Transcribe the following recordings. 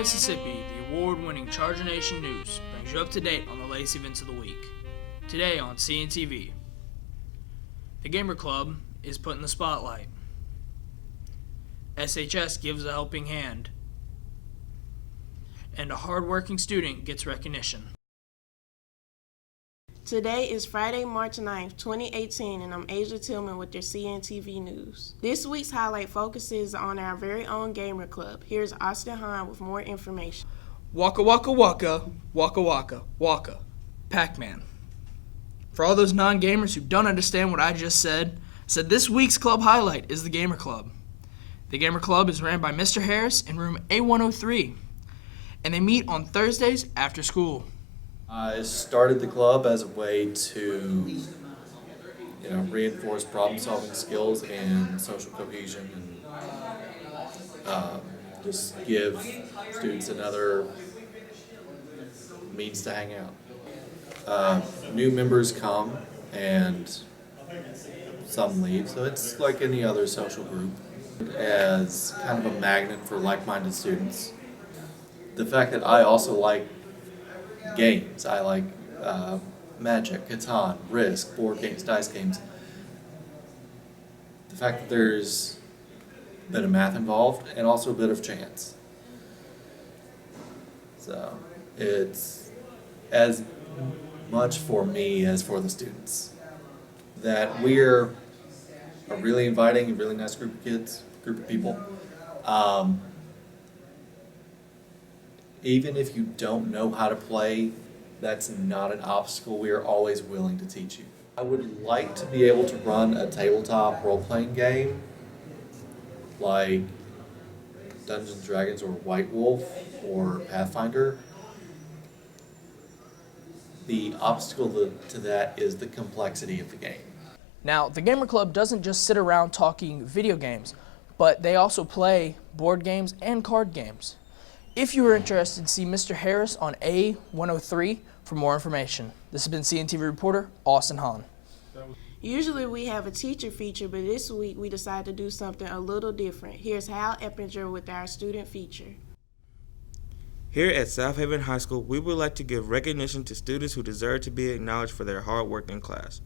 Mississippi, the award-winning Charger Nation News brings you up to date on the latest events of the week. Today on CNTV, the Gamer Club is put in the spotlight. SHS gives a helping hand. And a hard-working student gets recognition. Today is Friday, March 9th, 2018, and I'm Asia Tillman with your CNTV News. This week's highlight focuses on our very own Gamer Club. Here's Austin Hahn with more information. Waka waka waka, waka waka waka, Pac-Man. For all those non-gamers who don't understand what I just said this week's club highlight is the Gamer Club. The Gamer Club is ran by Mr. Harris in room A103, and they meet on Thursdays after school. I started the club as a way to, reinforce problem-solving skills and social cohesion, and just give students another means to hang out. New members come and some leave, so it's like any other social group, as kind of a magnet for like-minded students. The fact that I also like games. I like Magic, Catan, Risk, board games, dice games. The fact that there's a bit of math involved and also a bit of chance. So it's as much for me as for the students. That we're a really inviting, really nice group of people. Even if you don't know how to play, that's not an obstacle. We are always willing to teach you. I would like to be able to run a tabletop role-playing game like Dungeons & Dragons or White Wolf or Pathfinder. The obstacle to that is the complexity of the game. Now, the Gamer Club doesn't just sit around talking video games, but they also play board games and card games. If you are interested, see Mr. Harris on A103 for more information. This has been CNTV reporter Austin Hahn. Usually we have a teacher feature, but this week we decided to do something a little different. Here's Hal Eppinger with our student feature. Here at South Haven High School, we would like to give recognition to students who deserve to be acknowledged for their hard work in class.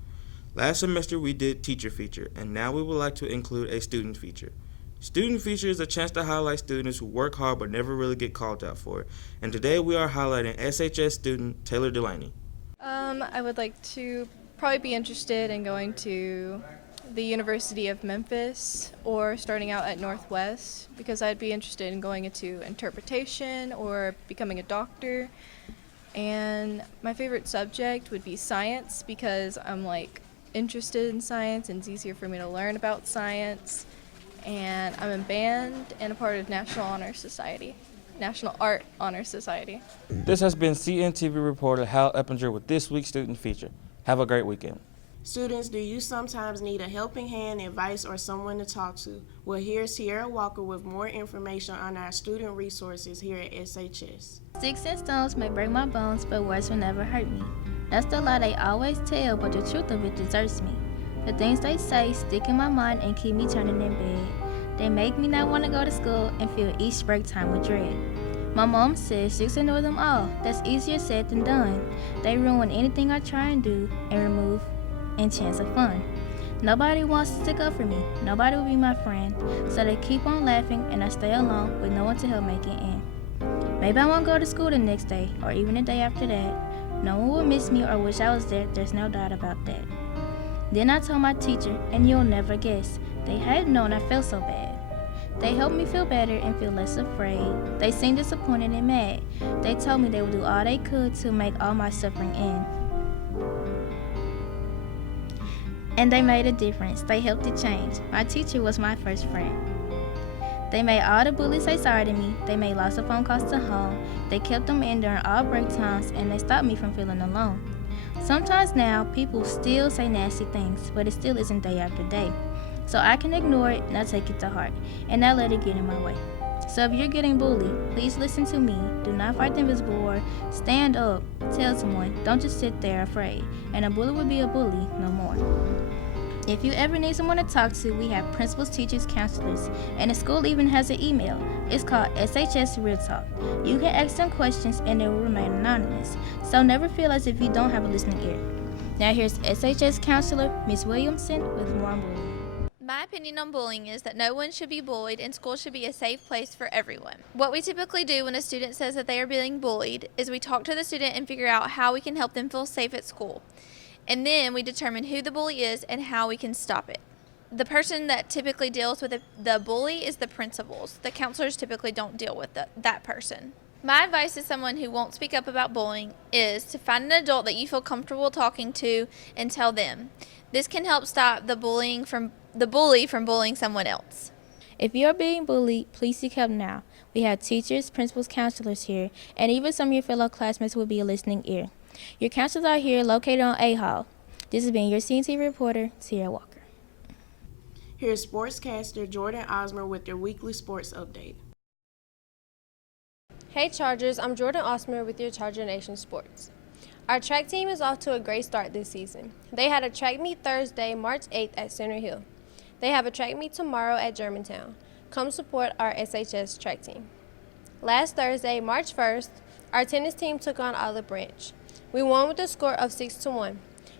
Last semester we did teacher feature, and now we would like to include a student feature. Student feature is a chance to highlight students who work hard but never really get called out for it. And today we are highlighting SHS student Taylor Delaney. I would like to probably be interested in going to the University of Memphis or starting out at Northwest, because I'd be interested in going into interpretation or becoming a doctor. And my favorite subject would be science, because I'm interested in science and it's easier for me to learn about science. And I'm in band and a part of National Art Honor Society. This has been CNTV reporter Hal Eppinger with this week's student feature. Have a great weekend. Students, do you sometimes need a helping hand, advice, or someone to talk to? Well, here's Sierra Walker with more information on our student resources here at SHS. Sticks and stones may break my bones, but words will never hurt me. That's the lie they always tell, but the truth of it deserts me. The things they say stick in my mind and keep me turning in bed. They make me not want to go to school and fill each break time with dread. My mom says just ignore them all. That's easier said than done. They ruin anything I try and do and remove any chance of fun. Nobody wants to stick up for me. Nobody will be my friend. So they keep on laughing and I stay alone with no one to help make it in. Maybe I won't go to school the next day or even the day after that. No one will miss me or wish I was there. There's no doubt about that. Then I told my teacher, and you'll never guess, they hadn't known I felt so bad. They helped me feel better and feel less afraid. They seemed disappointed and mad. They told me they would do all they could to make all my suffering end. And they made a difference. They helped it change. My teacher was my first friend. They made all the bullies say sorry to me. They made lots of phone calls to home. They kept them in during all break times, and they stopped me from feeling alone. Sometimes now, people still say nasty things, but it still isn't day after day. So I can ignore it, not take it to heart, and not let it get in my way. So if you're getting bullied, please listen to me. Do not fight the invisible war. Stand up. Tell someone. Don't just sit there afraid. And a bully will be a bully no more. If you ever need someone to talk to, we have principals, teachers, counselors, and the school even has an email. It's called SHS Real Talk. You can ask them questions and they will remain anonymous, so never feel as if you don't have a listening ear. Now here's SHS counselor Ms. Williamson with more on bullying. My opinion on bullying is that no one should be bullied and school should be a safe place for everyone. What we typically do when a student says that they are being bullied is we talk to the student and figure out how we can help them feel safe at school. And then we determine who the bully is and how we can stop it. The person that typically deals with the bully is the principals. The counselors typically don't deal with that person. My advice to someone who won't speak up about bullying is to find an adult that you feel comfortable talking to and tell them. This can help stop the bully from bullying someone else. If you are being bullied, please seek help now. We have teachers, principals, counselors here, and even some of your fellow classmates will be a listening ear. Your counselors are here located on A Hall. This has been your CNT reporter, Sierra Walker. Here's sportscaster Jordan Osmer with your weekly sports update. Hey Chargers, I'm Jordan Osmer with your Charger Nation Sports. Our track team is off to a great start this season. They had a track meet Thursday, March 8th at Center Hill. They have a track meet tomorrow at Germantown. Come support our SHS track team. Last Thursday, March 1st, our tennis team took on Olive Branch. We won with a score of 6-1.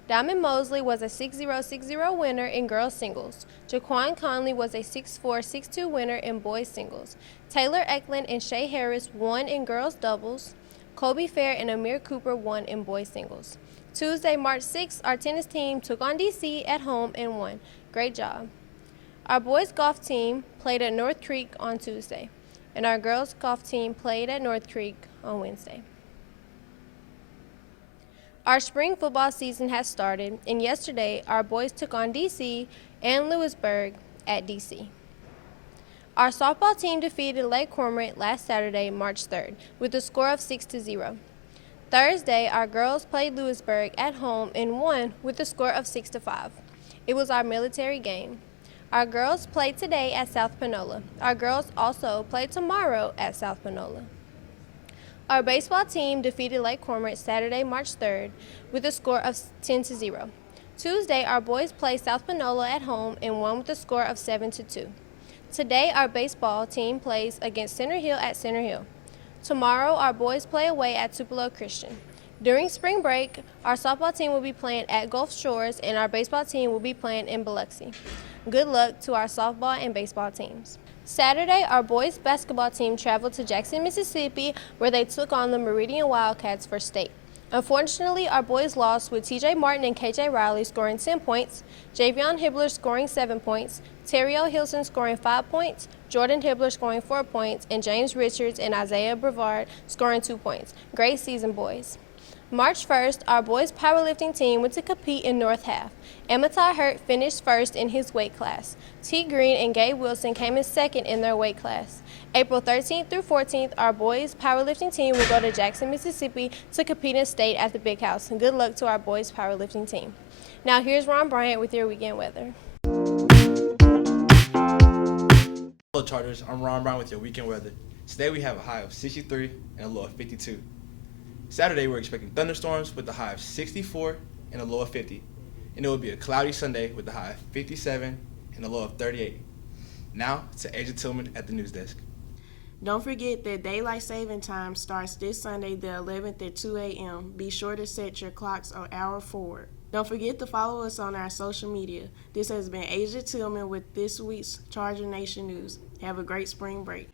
Diamond Mosley was a 6-0, 6-0 winner in girls singles. Jaquan Conley was a 6-4, 6-2 winner in boys singles. Taylor Eklund and Shay Harris won in girls doubles. Kobe Fair and Amir Cooper won in boys singles. Tuesday, March 6th, our tennis team took on DC at home and won. Great job. Our boys golf team played at North Creek on Tuesday, and our girls golf team played at North Creek on Wednesday. Our spring football season has started, and yesterday our boys took on DC and Lewisburg at DC. Our softball team defeated Lake Cormorant last Saturday, March 3rd, with a score of 6-0. Thursday, our girls played Lewisburg at home and won with a score of 6-5. It was our military game. Our girls played today at South Panola. Our girls also play tomorrow at South Panola. Our baseball team defeated Lake Cormorant Saturday, March 3rd, with a score of 10-0. Tuesday, our boys played South Panola at home and won with a score of 7-2. Today, our baseball team plays against Center Hill at Center Hill. Tomorrow, our boys play away at Tupelo Christian. During spring break, our softball team will be playing at Gulf Shores, and our baseball team will be playing in Biloxi. Good luck to our softball and baseball teams. Saturday, our boys basketball team traveled to Jackson, Mississippi, where they took on the Meridian Wildcats for state. Unfortunately, our boys lost with TJ Martin and KJ Riley scoring 10 points, Javion Hibbler scoring 7 points, Terrio Hilson scoring 5 points, Jordan Hibbler scoring 4 points, and James Richards and Isaiah Brevard scoring 2 points. Great season, boys. March 1st, our boys powerlifting team went to compete in North Half. Amitai Hurt finished first in his weight class. T. Green and Gabe Wilson came in second in their weight class. April 13th through 14th, our boys powerlifting team will go to Jackson, Mississippi to compete in state at the Big House. Good luck to our boys powerlifting team. Now here's Ron Bryant with your weekend weather. Hello Chargers, I'm Ron Brown with your weekend weather. Today we have a high of 63 and a low of 52. Saturday we're expecting thunderstorms with a high of 64 and a low of 50. And it will be a cloudy Sunday with a high of 57 and a low of 38. Now to Asia Tillman at the news desk. Don't forget that daylight saving time starts this Sunday the 11th at 2 a.m. Be sure to set your clocks an hour forward. Don't forget to follow us on our social media. This has been Asia Tillman with this week's Charger Nation News. Have a great spring break.